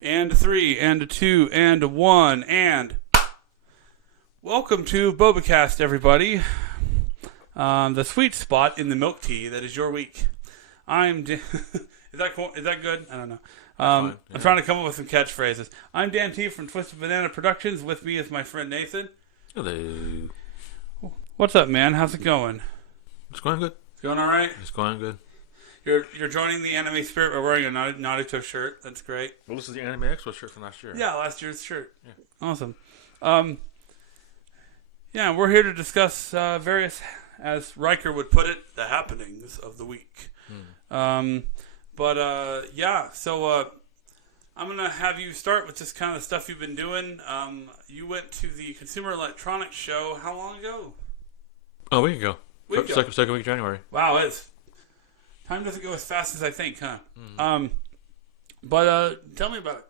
And 3, and 2, and 1, and welcome to Bobacast, everybody. The sweet spot in the milk tea that is your week. Is that cool? Is that good? I don't know. Yeah. I'm trying to come up with some catchphrases. I'm Dan T from Twisted Banana Productions. With me is my friend Nathan. Hello. What's up, man? How's it going? It's going good. It's going all right? It's going good. You're joining the anime spirit by wearing a Naruto shirt. That's great. Well, this is the Anime Expo shirt from last year. Yeah, last year's shirt. Yeah. Awesome. Yeah, we're here to discuss various, as Riker would put it, the happenings of the week. So I'm going to have you start with just kind of the stuff you've been doing. You went to the Consumer Electronics Show how long ago? Oh, a week ago. Week ago. Second week of January. Wow, time doesn't go as fast as I think, huh? Mm. Tell me about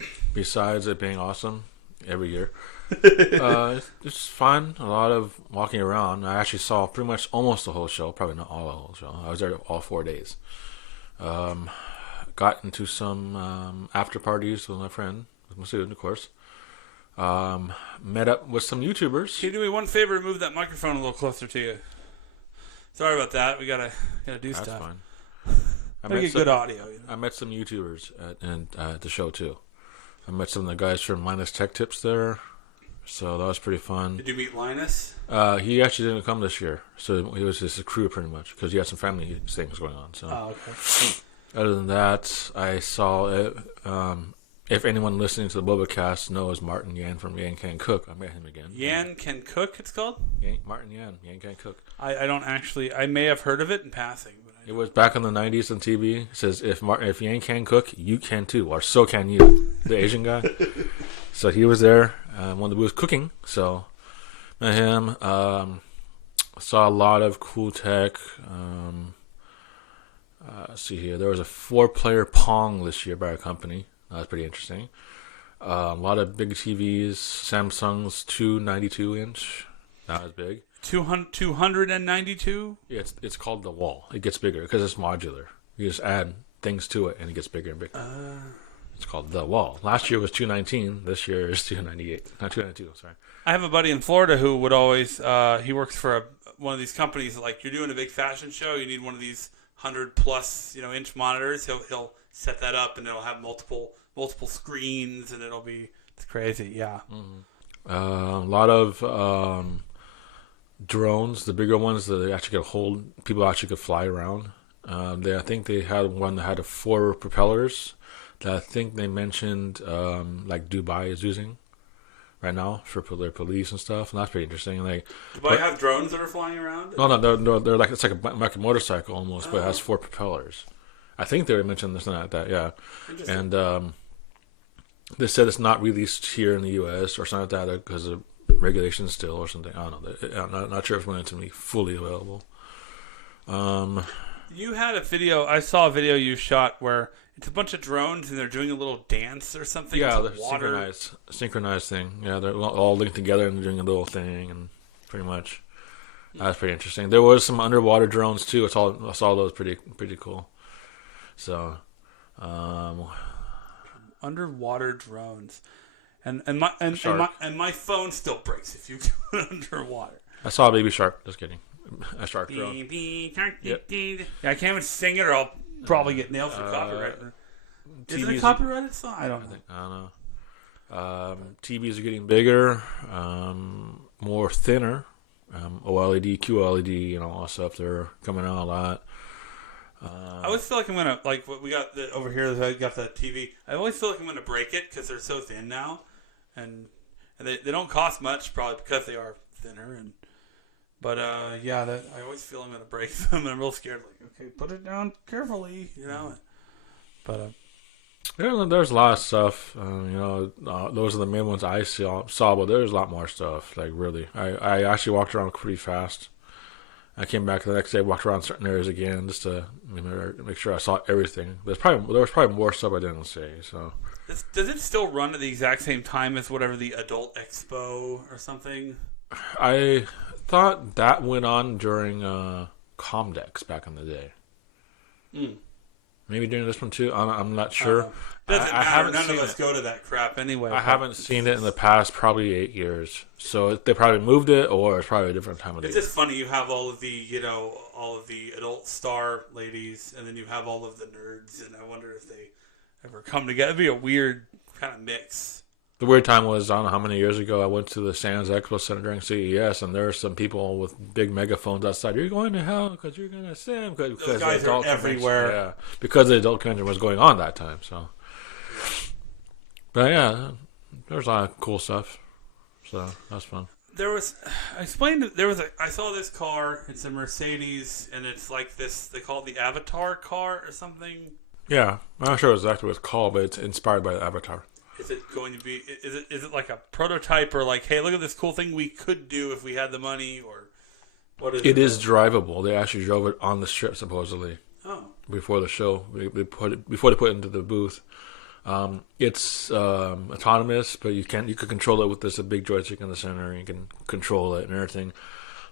it. Besides it being awesome every year, it's fun. A lot of walking around. I actually saw pretty much almost the whole show. Probably not all the whole show. I was there all 4 days. Got into some after parties with my friend, with my student, of course. Met up with some YouTubers. Can you do me one favor and move that microphone a little closer to you? Sorry about that. We gotta do That's stuff. fine. Gotta get good audio. You know? I met some YouTubers at the show too. I met some of the guys from Linus Tech Tips there, so that was pretty fun. Did you meet Linus? He actually didn't come this year, so he was just a crew pretty much because he had some family things going on. So, okay. Other than that, I saw it. If anyone listening to the Bobacast knows Martin Yan from Yan Can Cook, I met him again. Yan Can Cook, it's called? Martin Yan Can Cook. I don't actually. I may have heard of it in passing. But it was back in the 90s on TV. It says, if Yan can cook, you can too, or so can you. The Asian guy. So he was there when the booth cooking. So met him. Saw a lot of cool tech. Let's see here. There was a 4-player Pong this year by a company. That was pretty interesting. A lot of big TVs. Samsung's 292-inch. That was big. 292? Yeah, it's called the wall. It gets bigger because it's modular. You just add things to it and it gets bigger and bigger. It's called the wall. Last year was 219. This year is 298. Not 292, sorry. I have a buddy in Florida who would always, he works for one of these companies. Like, you're doing a big fashion show, you need one of these 100-plus inch monitors. He'll set that up and it'll have multiple screens and it's crazy, yeah. Mm-hmm. A lot of drones, the bigger ones that they actually could hold, people actually could fly around. I think they had one that had 4 propellers that I think they mentioned like Dubai is using right now for their police and stuff, and that's pretty interesting. Like, Dubai have drones that are flying around? No, they're like, it's like a motorcycle almost, but it has 4 propellers. I think they mentioned something like that, yeah. And they said it's not released here in the U.S. or something like that because of regulations still or something. I don't know. I'm not sure if it's going to be fully available. You had a video. I saw a video you shot where it's a bunch of drones and they're doing a little dance or something. Yeah, they're synchronized thing. Yeah, they're all linked together and doing a little thing, and pretty much that's pretty interesting. There was some underwater drones too. I saw those pretty cool. So, underwater drones. And my phone still breaks if you do it underwater. I saw a baby shark. Just kidding. A shark drone. Yep. Yeah, I can't even sing it or I'll probably get nailed for copyright. Is it a copyrighted song? I don't know. TVs are getting bigger, more thinner. OLED, QLED, and all that stuff. They're coming out a lot. I always feel like I'm gonna what we got over here. I got the TV. I always feel like I'm gonna break it because they're so thin now, and they don't cost much, probably because they are thinner. But I always feel I'm gonna break them, and I'm real scared. Like, okay, put it down carefully, But there's a lot of stuff. Those are the main ones I saw, but there's a lot more stuff. Like, really, I actually walked around pretty fast. I came back the next day, walked around certain areas again just to make sure I saw everything. There was probably more stuff I didn't see. So, does it still run at the exact same time as whatever the Adult Expo or something? I thought that went on during Comdex back in the day. maybe during this one too. I'm not sure. Doesn't I matter. haven't None seen of us it. go to that crap anyway. I haven't seen it in the past probably 8 years. So they probably moved it, or it's probably a different time of day. It's just funny. You have all of the, all of the adult star ladies, and then you have all of the nerds, and I wonder if they ever come together. It'd be a weird kind of mix. The weird time was, I don't know how many years ago, I went to the San Jose Expo Center during CES, and there were some people with big megaphones outside. You're going to hell because you're going to sin. Because those guys are everywhere. Yeah, because the adult convention was going on that time. So, but yeah, there's a lot of cool stuff. So that's fun. I saw this car. It's a Mercedes, and it's like this. They call it the Avatar car or something. Yeah, I'm not sure exactly what it's called, but it's inspired by the Avatar. Is it going to be? Is it like a prototype, or like, hey, look at this cool thing we could do if we had the money, or what is it? It is drivable. They actually drove it on the strip supposedly. Oh. Before the show, before they put it into the booth. It's autonomous, but you could control it with this a big joystick in the center. And you can control it and everything.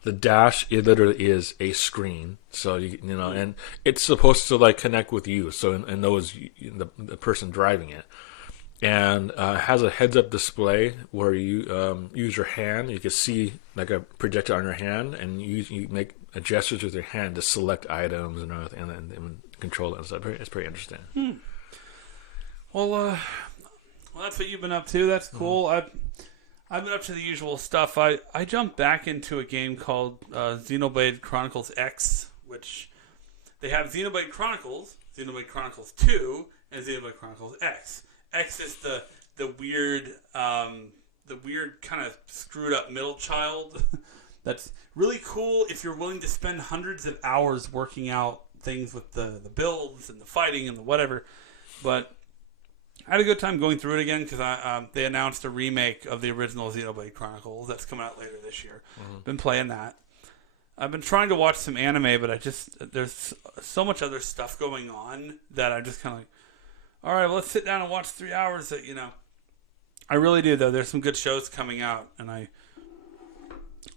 The dash, it literally is a screen, so and it's supposed to like connect with you, so and knows the person driving it. And has a heads-up display where you use your hand. You can see like a projector on your hand, and you make gestures with your hand to select items and everything, and control it. And stuff. It's pretty interesting. Well, that's what you've been up to. That's cool. I've been up to the usual stuff. I jumped back into a game called Xenoblade Chronicles X, which they have Xenoblade Chronicles 2, and Xenoblade Chronicles X. X is the weird kind of screwed up middle child. That's really cool if you're willing to spend hundreds of hours working out things with the builds and the fighting and the whatever. But I had a good time going through it again because they announced a remake of the original Xenoblade Chronicles that's coming out later this year. Mm-hmm. Been playing that. I've been trying to watch some anime, but there's so much other stuff going on that I'm just kind of like, all right, well, let's sit down and watch 3 hours. I really do though. There's some good shows coming out, and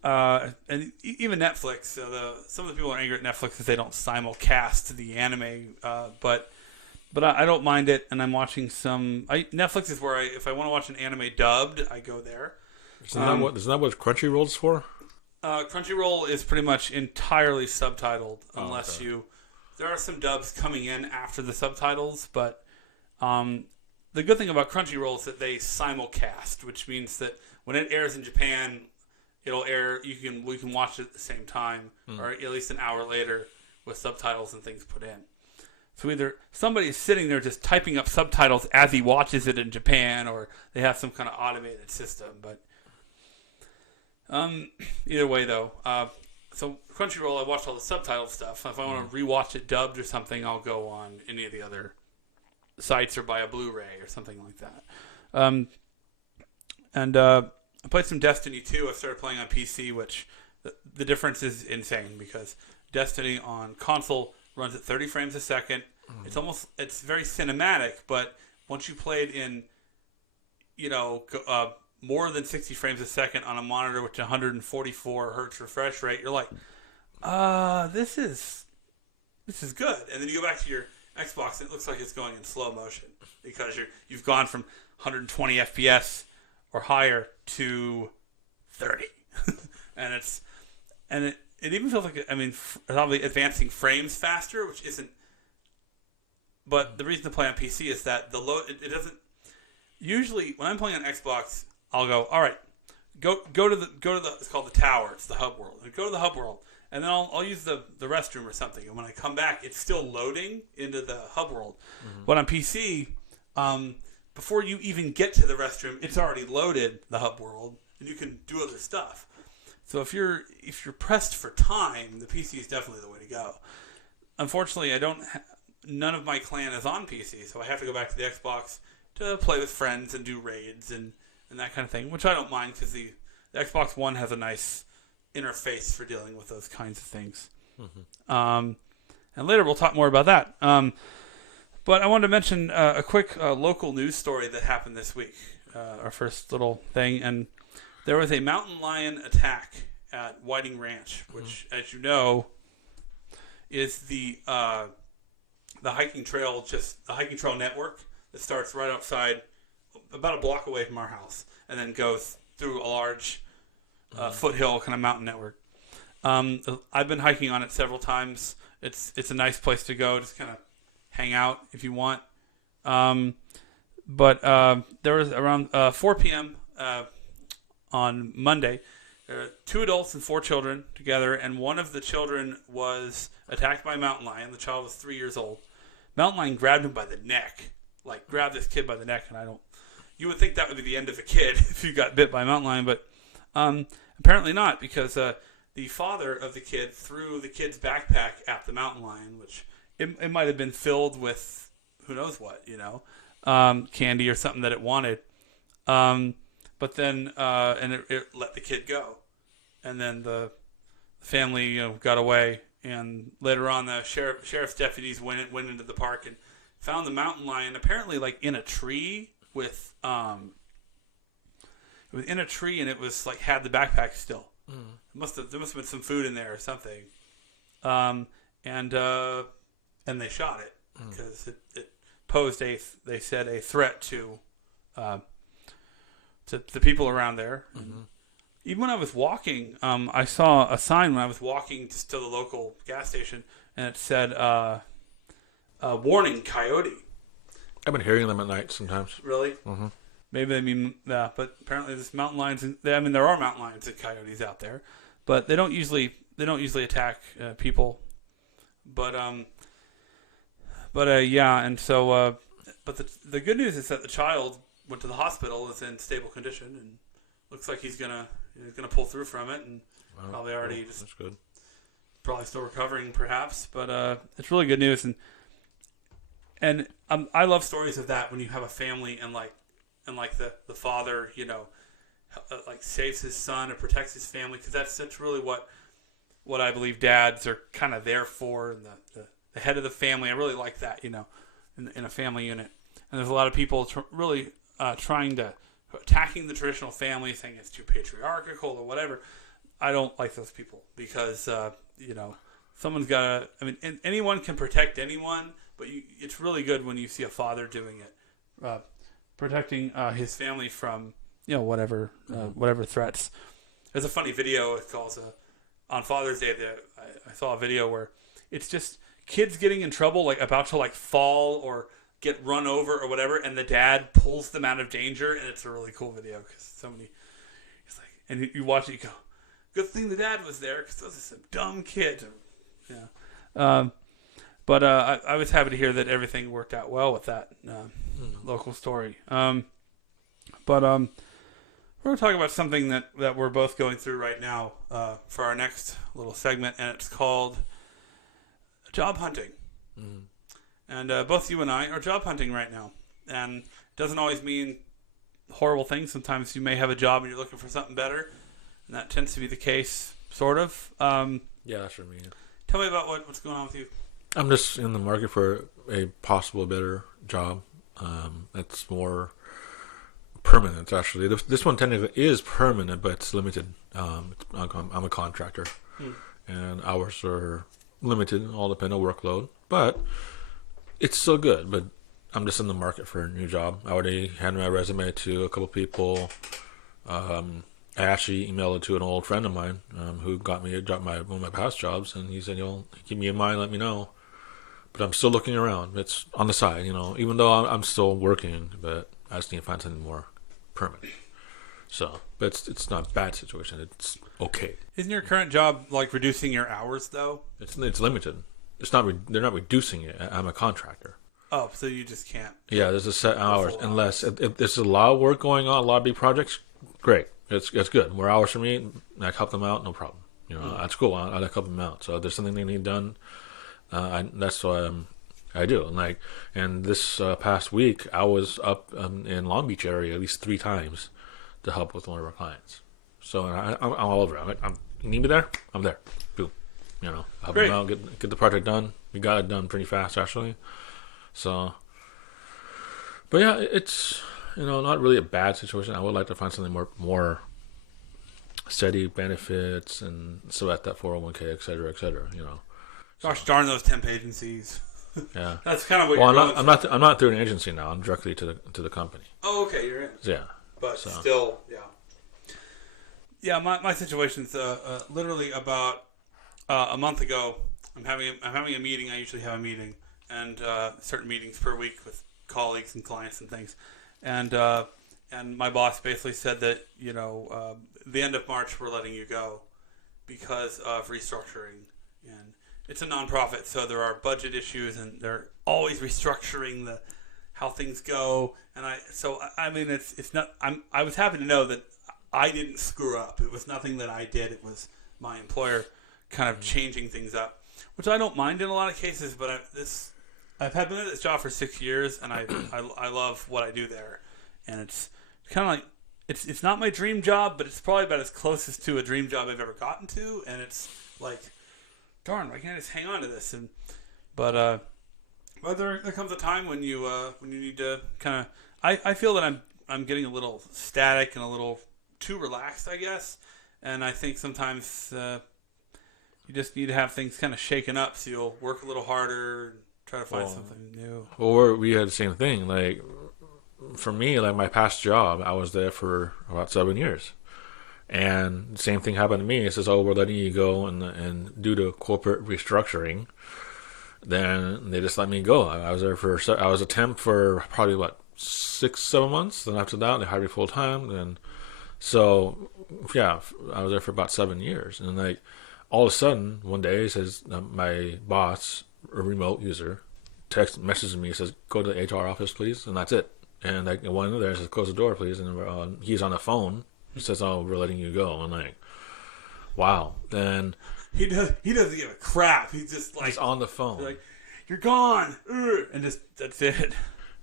and even Netflix. Some of the people are angry at Netflix because they don't simulcast the anime, but I don't mind it, and I'm watching some. Netflix is where if I want to watch an anime dubbed, I go there. Isn't that what Crunchyroll's for? Crunchyroll is pretty much entirely subtitled, unless there are some dubs coming in after the subtitles, but the good thing about Crunchyroll is that they simulcast, which means that when it airs in Japan, it'll air. We can watch it at the same time, or at least an hour later, with subtitles and things put in. So either somebody's sitting there just typing up subtitles as he watches it in Japan, or they have some kind of automated system. But either way, though, so Crunchyroll, I watched all the subtitle stuff. If I want to rewatch it dubbed or something, I'll go on any of the other sites or buy a Blu-ray or something like that. I played some Destiny 2. I started playing on PC, which the difference is insane because Destiny on console runs at 30 frames a second. It's very cinematic, but once you play it in, more than 60 frames a second on a monitor with 144 hertz refresh rate, you're like, this is good. And then you go back to your Xbox, and it looks like it's going in slow motion because you've gone from 120 FPS or higher to 30, and it even feels like probably advancing frames faster, which isn't. But the reason to play on PC is that the load it doesn't. Usually, when I'm playing on Xbox, I'll go, all right, go to the it's called the tower. It's the hub world. Go to the hub world. And then I'll use the restroom or something. And when I come back, it's still loading into the hub world. Mm-hmm. But on PC, before you even get to the restroom, it's already loaded the hub world, and you can do other stuff. So if you're pressed for time, the PC is definitely the way to go. Unfortunately, none of my clan is on PC, so I have to go back to the Xbox to play with friends and do raids and that kind of thing, which I don't mind because the Xbox One has a nice interface for dealing with those kinds of things. Mm-hmm. And later we'll talk more about that. But I wanted to mention a quick local news story that happened this week. Our first little thing. And there was a mountain lion attack at Whiting Ranch, which, as you know, is the hiking trail, just the hiking trail network that starts right outside, about a block away from our house, and then goes through a large foothill kind of mountain network. I've been hiking on it several times. It's a nice place to go, just kind of hang out if you want. But there was around 4 p.m. On Monday. There were 2 adults and 4 children together, and one of the children was attacked by a mountain lion. The child was 3 years old. Mountain lion grabbed him by the neck, like grabbed this kid by the neck, and you would think that would be the end of the kid if you got bit by a mountain lion, but apparently not, because the father of the kid threw the kid's backpack at the mountain lion, which it might have been filled with who knows what, candy or something that it wanted. But then, and it let the kid go. And then the family, got away. And later on, the sheriff's deputies went into the park and found the mountain lion, apparently like in a tree with, it was in a tree, and it was like had the backpack still. Mm. There must have been some food in there or something. And they shot it because it posed they said a threat to the people around there. Mm-hmm. Even when I was walking, I saw a sign when I was walking to the local gas station, and it said, warning, coyote. I've been hearing them at night sometimes. Really? Mm-hmm. Maybe they mean that, but apparently there's mountain lions. There are mountain lions and coyotes out there, but they don't usually attack people. But yeah, and so, but the good news is that the child went to the hospital, is in stable condition, and looks like he's gonna pull through from it, and probably already that's good. Probably still recovering, perhaps, but it's really good news, and I love stories of that when you have a family and the father, like saves his son or protects his family, because that's really what I believe dads are kind of there for, and the head of the family. I really like that, in a family unit. And there's a lot of people really trying to attacking the traditional family, saying it's too patriarchal or whatever. I don't like those people because someone's got to. Anyone can protect anyone, but it's really good when you see a father doing it, protecting his family from whatever threats. There's a funny video. It calls on Father's Day. I saw a video where it's just kids getting in trouble, like about to fall or get run over or whatever, and the dad pulls them out of danger, and it's a really cool video because he's like, and you watch it, you go, good thing the dad was there because those are some dumb kids. Yeah. But I was happy to hear that everything worked out well with that local story. But we're going to talk about something that we're both going through right now for our next little segment, and it's called job hunting. Mm. And both you and I are job hunting right now. And it doesn't always mean horrible things. Sometimes you may have a job and you're looking for something better. And that tends to be the case, sort of. Yeah, that's for me. Tell me about what's going on with you. I'm just in the market for a possible better job. That's more permanent, actually. This one technically is permanent, but it's limited. I'm a contractor. And hours are limited, all depend on workload. But it's still good, but I'm just in the market for a new job. I already handed my resume to a couple people. I actually emailed it to an old friend of mine who got me a job, one of my past jobs, and he said, keep me in mind, let me know. But I'm still looking around. It's on the side, even though I'm still working, but I just need to find something more permanent. So, but it's not a bad situation. It's okay. Isn't your current job reducing your hours though? It's limited. It's not. They're not reducing it. I'm a contractor. Oh, so you just can't. Yeah, there's a set hours. Unless if there's a lot of work going on, a lot of big projects, great. It's good. More hours for me. I help them out, no problem. That's cool. I help them out. So if there's something they need done, that's what I do. And this past week, I was up in Long Beach area at least 3 times to help with one of our clients. So I'm all over it. You need me there? I'm there. Boom. Help them out, get the project done. We got it done pretty fast, actually. So, but yeah, it's not really a bad situation. I would like to find something more steady, benefits, and so at that 401k, et cetera, et cetera. Gosh darn those temp agencies. Yeah. That's kind of what Well, you're I'm not through an agency now. I'm directly to the company. Oh, okay, you're in. Yeah. But still, yeah. Yeah, my situation's literally about a month ago. I'm having a meeting. I usually have a meeting, and certain meetings per week with colleagues and clients and things, and my boss basically said that the end of March we're letting you go because of restructuring, and it's a nonprofit, so there are budget issues, and they're always restructuring how things go, and I mean it's not. I was happy to know that I didn't screw up. It was nothing that I did. It was my employer kind of changing things up, which I don't mind in a lot of cases. But I've been at this job for 6 years, and I love what I do there, and it's kind of like it's not my dream job, but it's probably about as closest to a dream job I've ever gotten to, and it's like, darn, why can't I just hang on to this? But there comes a time when you need to kind of. I feel that I'm getting a little static and a little too relaxed, I guess, and I think sometimes you just need to have things kind of shaken up, so you'll work a little harder, and try to find something new. Or we had the same thing. Like for me, like my past job, I was there for about 7 years. And the same thing happened to me. It says, "Oh, we're letting you go," and due to corporate restructuring, then they just let me go. I was there I was a temp for probably 6-7 months. Then after that, they hired me full time. Then, so yeah, I was there for about 7 years. And like all of a sudden, one day, it says my boss, a remote user, messages me. Says, "Go to the HR office, please," and that's it. And I went in there and says, "Close the door, please." And he's on the phone. He says, "Oh, we're letting you go." I'm like, wow. Then he doesn't give a crap. He's just like, he's on the phone. Like, "You're gone," and just that's it.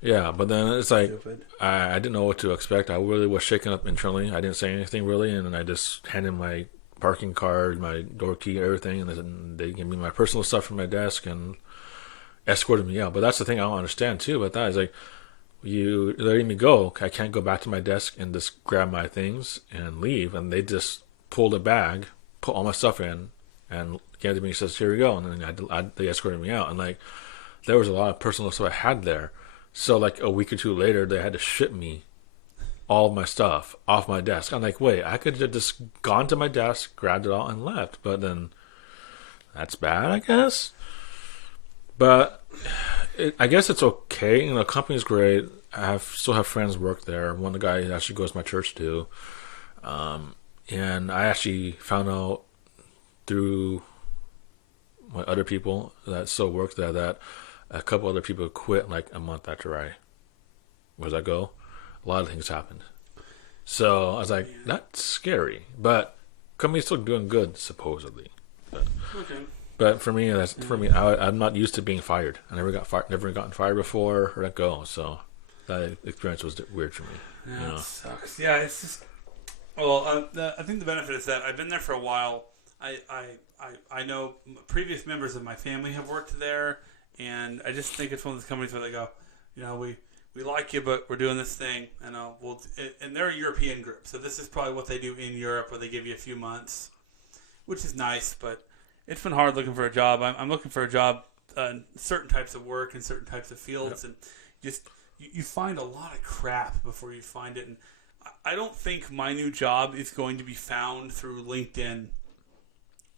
Yeah, but then it's like I didn't know what to expect. I really was shaken up internally. I didn't say anything really, and then I just handed my parking card, my door key, everything, and they gave me my personal stuff from my desk and escorted me out. But that's the thing I don't understand too about that is like, you letting me go, I can't go back to my desk and just grab my things and leave, and they just pulled a bag, put all my stuff in, and gave it to me and says, "Here we go," and then they escorted me out. And like there was a lot of personal stuff I had there, so like a week or two later they had to ship me all of my stuff off my desk. I'm like, wait, I could have just gone to my desk, grabbed it all, and left. But then that's bad, I guess. But I guess it's okay. The company's great. I still have friends work there. One of the guys actually goes to my church too. And I actually found out through my other people that still work there that a couple other people quit like a month after I was let go. A lot of things happened. So I was like, that's scary. But company's still doing good, supposedly. But for me, I'm not used to being fired. I never gotten fired before or let go. So that experience was weird for me. Yeah, it sucks. Yeah, it's just. Well, I think the benefit is that I've been there for a while. I know previous members of my family have worked there, and I just think it's one of those companies where they go, we like you, but we're doing this thing, and and they're a European group, so this is probably what they do in Europe, where they give you a few months, which is nice, but it's been hard looking for a job. I'm looking for a job in certain types of work in certain types of fields, and just you find a lot of crap before you find it. And I don't think my new job is going to be found through LinkedIn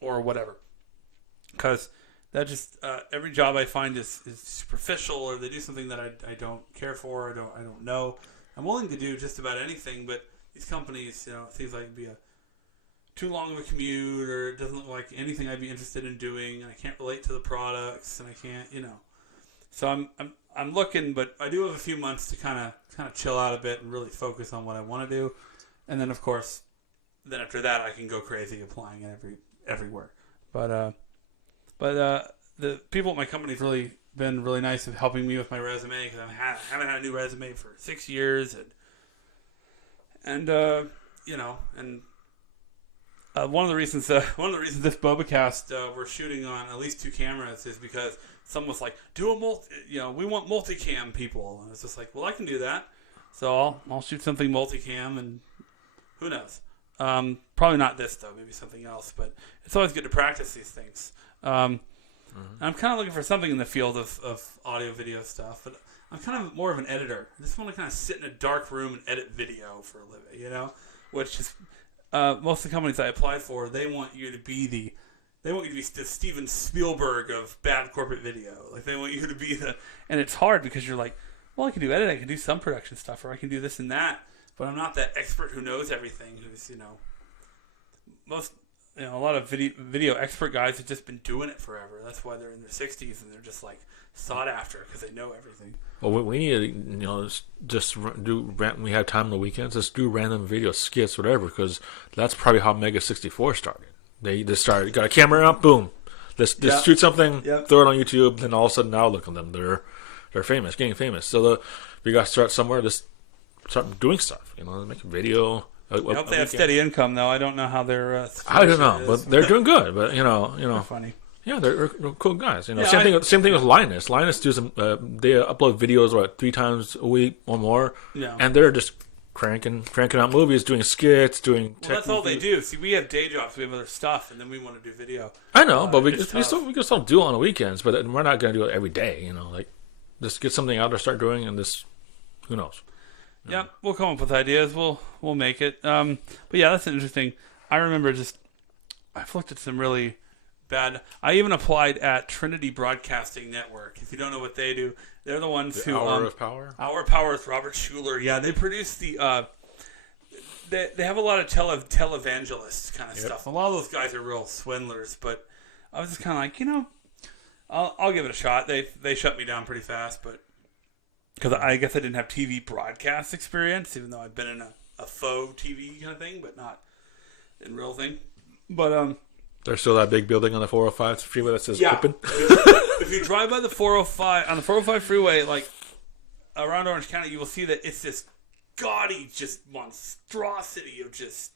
or whatever, because that just every job I find is superficial, or they do something that I don't care for, or I don't know. I'm willing to do just about anything, but these companies, it seems like it'd be too long of a commute, or it doesn't look like anything I'd be interested in doing, and I can't relate to the products, and I can't, So I'm looking, but I do have a few months to kind of chill out a bit and really focus on what I want to do, and then of course, then after that I can go crazy applying everywhere. But the people at my company have really been really nice at helping me with my resume, because I haven't had a new resume for 6 years, and one of the reasons this Bobacast we're shooting on at least 2 cameras is because someone was like, we want multicam people, and I was just like, well, I can do that, so I'll shoot something multicam, and who knows. Probably not this though, maybe something else, but it's always good to practice these things. And I'm kind of looking for something in the field of audio video stuff, but I'm kind of more of an editor. I just want to kind of sit in a dark room and edit video for a living, you know? Which is, most of the companies I apply for, they want you to be the Steven Spielberg of bad corporate video. Like, they want you to be and it's hard because you're like, well, I can do editing, I can do some production stuff, or I can do this and that, but I'm not that expert who knows everything, who's, a lot of video expert guys have just been doing it forever. That's why they're in their 60s and they're just like sought after because they know everything. Well, we need to, just do. We have time on the weekends. Just do random video skits, whatever, because that's probably how Mega 64 started. They just started, got a camera out, boom, let's shoot something, throw it on YouTube. Then all of a sudden, now look at them, they're famous, getting famous. So we got to start somewhere. Just start doing stuff. Make a video. I hope they have steady income, though. I don't know how they're. I don't know, but they're doing good. But they're funny. Yeah, they're cool guys. Same thing with Linus. Linus does they upload videos 3 times a week or more. Yeah, and they're just cranking out movies, doing skits, doing. Well, that's all they do. See, we have day jobs, we have other stuff, and then we want to do video. I know, but we can still do it on the weekends. But we're not going to do it every day. Just get something out or start doing, and this, who knows. Yeah, we'll come up with ideas. We'll make it. But yeah, that's interesting. I remember I've looked at some really bad. I even applied at Trinity Broadcasting Network. If you don't know what they do, they're the ones who Hour of Power. Hour of Power with Robert Schuller. Yeah, they produce the. They have a lot of televangelists kind of stuff. A lot of those guys are real swindlers, but I was just kind of like, I'll give it a shot. They shut me down pretty fast, but. Because I guess I didn't have TV broadcast experience, even though I've been in a faux TV kind of thing, but not in real thing. But there's still that big building on the 405 freeway that says open. If you drive by the 405 on the 405 freeway, like around Orange County, you will see that it's this gaudy, just monstrosity of just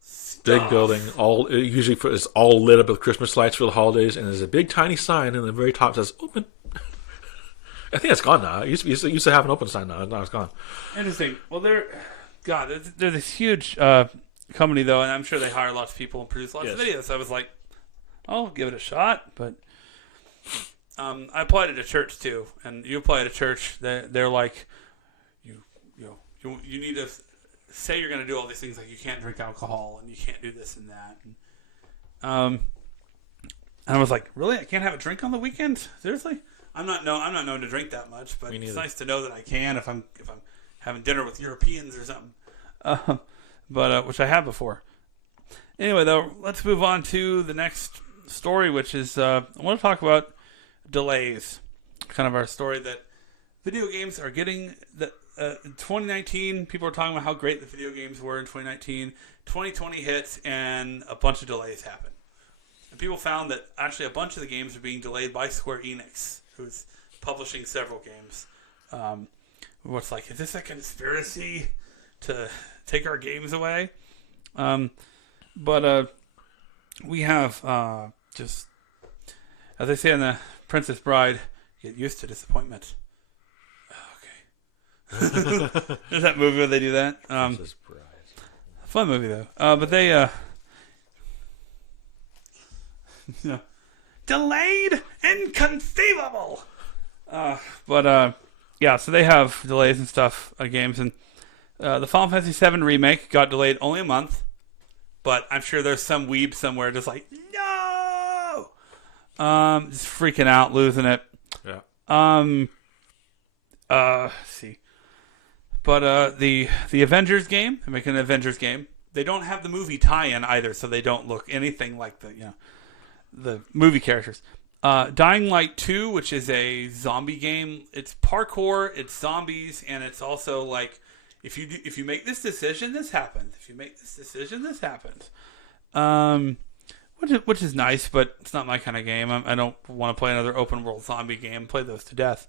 stuff. Big building. It's all lit up with Christmas lights for the holidays, and there's a big tiny sign in the very top that says open. I think it's gone now. It used to have an open sign now. Now it's gone. Interesting. Well, they're this huge company, though, and I'm sure they hire lots of people and produce lots of videos. So I was like, I'll give it a shot. But I applied at a church, too. And you apply at a church, they're like, you need to say you're going to do all these things. Like, you can't drink alcohol, and you can't do this and that. And I was like, really? I can't have a drink on the weekend? Seriously? I'm not known to drink that much, but it's nice to know that I can if I'm having dinner with Europeans or something. But which I have before. Anyway, though, let's move on to the next story, which is I want to talk about delays. Kind of our story that video games are getting in 2019. People are talking about how great the video games were in 2019. 2020 hits and a bunch of delays happen. And people found that actually a bunch of the games are being delayed by Square Enix, who's publishing several games. What's like, is this a conspiracy to take our games away? But we have just, as they say in The Princess Bride, get used to disappointment. Okay. There's that movie where they do that. Princess Bride. Fun movie, though. But they... delayed, inconceivable. So they have delays and stuff games, and the Final Fantasy VII remake got delayed only a month, but I'm sure there's some weeb somewhere just like, no, just freaking out, losing it. Yeah. Let's see, but the Avengers game, they're making an Avengers game. They don't have the movie tie-in either, so they don't look anything like the movie characters. Dying Light 2, which is a zombie game. It's parkour, it's zombies, and it's also like if you make this decision, this happens. If you make this decision, this happens. Which is nice, but it's not my kind of game. I don't want to play another open world zombie game. Play those to death.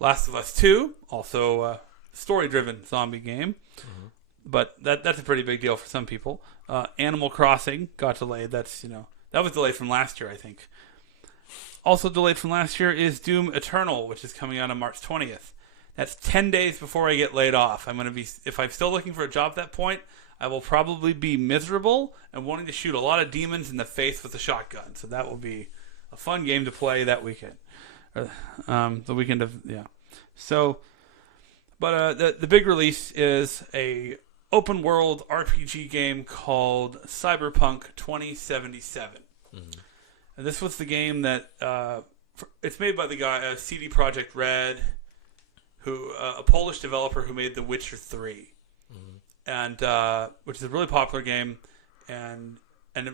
Last of Us 2, also a story-driven zombie game. Mm-hmm. But that's a pretty big deal for some people. Animal Crossing got delayed. That was delayed from last year, I think. Also delayed from last year is Doom Eternal, which is coming out on March 20th. That's 10 days before I get laid off. If I'm still looking for a job at that point, I will probably be miserable and wanting to shoot a lot of demons in the face with a shotgun. So that will be fun game to play that weekend. The weekend of So, but the big release is a open world RPG game called Cyberpunk 2077. Mm-hmm. And this was the game that it's made by the guy CD Projekt Red, who a Polish developer who made The Witcher 3, and which is a really popular game, and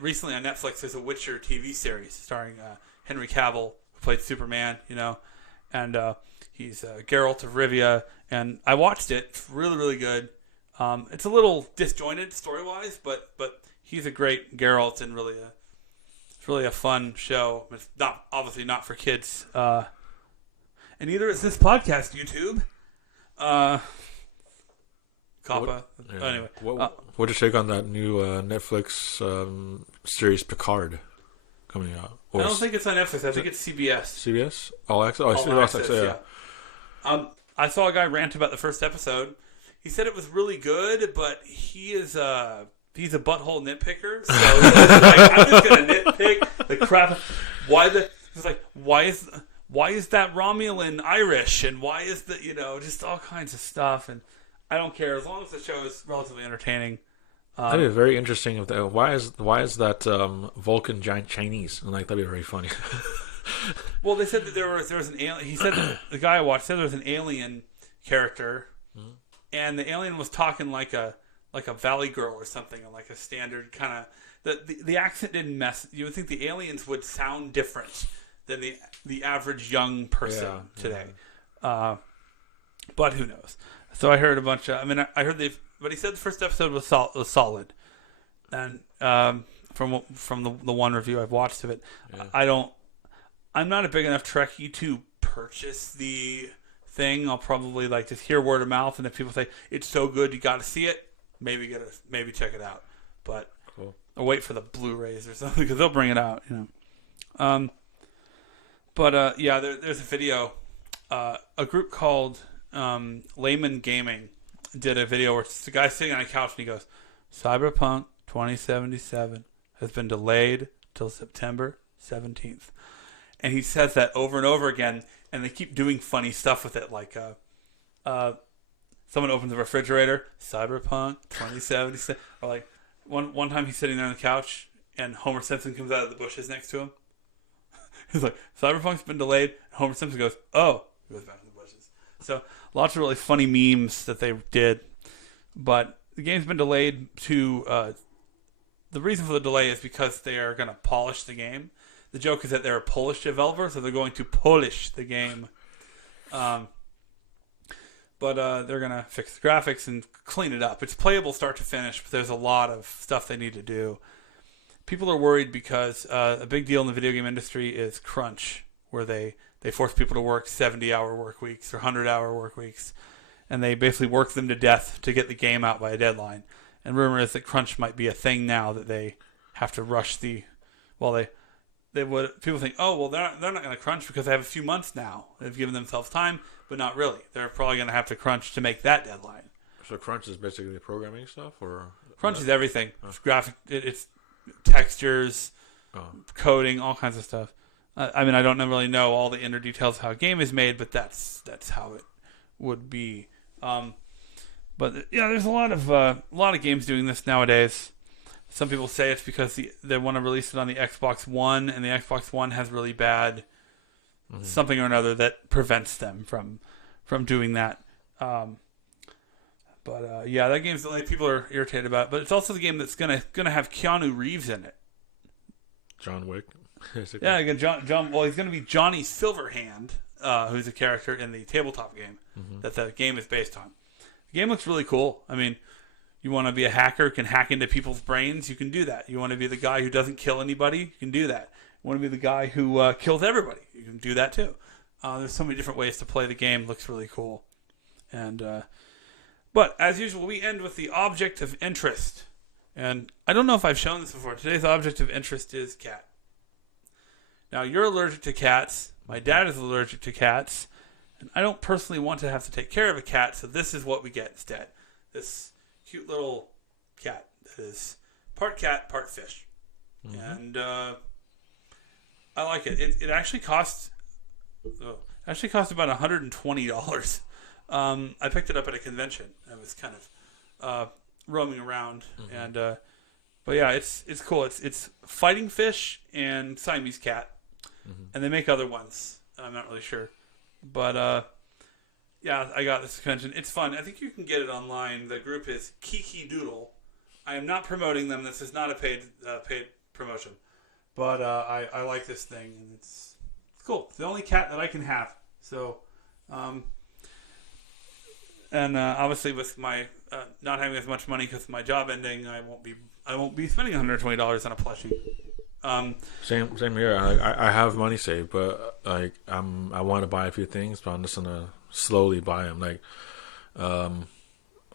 recently on Netflix there's a Witcher TV series starring Henry Cavill, who played Superman, and he's Geralt of Rivia, and I watched it. It's really, really good. It's a little disjointed story-wise, but he's a great Geralt, and it's really a fun show. It's obviously not for kids, and neither is this podcast. YouTube, Kappa. Anyway, what'd you take on that new Netflix series Picard coming out? I don't think it's on Netflix. I think it's CBS. CBS? All Access? Oh, All Access, yeah. I saw a guy rant about the first episode. He said it was really good, but he's a butthole nitpicker. So I'm just gonna nitpick the crap. Why is that Romulan Irish, and why is the just all kinds of stuff, and I don't care as long as the show is relatively entertaining. That'd be very interesting. Why is that Vulcan giant Chinese? And that'd be very funny. Well, they said that there was an alien. He said that the guy I watched said there was an alien character, and the alien was talking like a Valley Girl or something, or like a standard kind of. The accent didn't mess. You would think the aliens would sound different than the average young person today, but who knows? So I heard a bunch of. I heard but he said the first episode was solid, and from the one review I've watched of it, I'm not a big enough Trekkie to purchase the thing. I'll probably just hear word of mouth, and if people say it's so good you got to see it, maybe check it out. But cool. I'll wait for the Blu-rays or something because they'll bring it out. There's a video. A group called Layman Gaming did a video where it's the guy sitting on a couch and he goes, Cyberpunk 2077 has been delayed till September 17th. And he says that over and over again, and they keep doing funny stuff with it, like someone opens the refrigerator, Cyberpunk 2077, or like one time he's sitting there on the couch and Homer Simpson comes out of the bushes next to him. He's like, Cyberpunk's been delayed. And Homer Simpson goes, oh, he goes back to the bushes. So lots of really funny memes that they did, but the game's been delayed to. The reason for the delay is because they are going to polish the game. The joke is that they're a Polish developer, so they're going to polish the game. But they're going to fix the graphics and clean it up. It's playable start to finish, but there's a lot of stuff they need to do. People are worried because a big deal in the video game industry is crunch, where they force people to work 70-hour work weeks or 100-hour work weeks, and they basically work them to death to get the game out by a deadline. And rumor is that crunch might be a thing now, that they have to rush the. Well, they would. People think, oh well, they're not going to crunch because they have a few months now. They've given themselves time, but not really. They're probably going to have to crunch to make that deadline. So crunch is basically the programming stuff, or crunch is everything. It's graphic. It's textures, coding, all kinds of stuff. I don't really know all the inner details of how a game is made, but that's how it would be. But there's a lot of games doing this nowadays. Some people say it's because they want to release it on the Xbox One, and the Xbox One has really bad something or another that prevents them from doing that. That game's delayed. People are irritated about it, but it's also the game that's gonna have Keanu Reeves in it. John Wick. Yeah, again, John. Well, he's going to be Johnny Silverhand, who's a character in the tabletop game that the game is based on. The game looks really cool. You want to be a hacker, can hack into people's brains, you can do that. You want to be the guy who doesn't kill anybody, you can do that. You want to be the guy who kills everybody, you can do that too. There's so many different ways to play the game. Looks really cool. But as usual, we end with the object of interest. And I don't know if I've shown this before. Today's object of interest is cat. Now, you're allergic to cats. My dad is allergic to cats. And I don't personally want to have to take care of a cat, so this is what we get instead. This cute little cat that is part cat, part fish. And I like it. It actually costs about $120. I picked it up at a convention. I was kind of roaming around, and but yeah, it's cool. It's Fighting Fish and Siamese Cat, and they make other ones. I'm not really sure, but yeah, I got this convention. It's fun. I think you can get it online. The group is Kiki Doodle. I am not promoting them. This is not a paid promotion, but I like this thing, and it's cool. It's the only cat that I can have. So, and obviously with my not having as much money because of my job ending, I won't be spending $120 on a plushie. Same here. I have money saved, but like I want to buy a few things, but I'm just gonna slowly buy them. Like,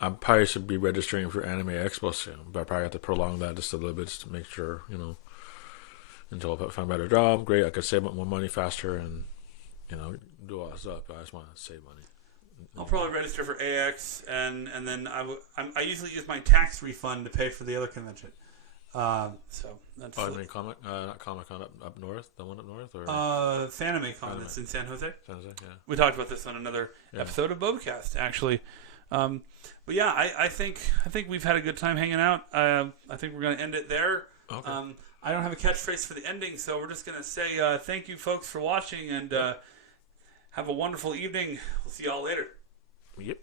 I probably should be registering for Anime Expo soon, but I probably have to prolong that just a little bit just to make sure, until I find a better job. Great, I could save up more money faster and do all that stuff. But I just want to save money. I'll probably register for AX, and then I usually use my tax refund to pay for the other convention. So that's not Comic-Con up north, the one up north, or Fanime-Con that's in San Jose. San Jose, yeah. We talked about this on another episode of Bobacast, actually. But yeah, I think we've had a good time hanging out. I think we're going to end it there. Okay. I don't have a catchphrase for the ending, so we're just going to say thank you, folks, for watching, and have a wonderful evening. We'll see y'all later. Yep.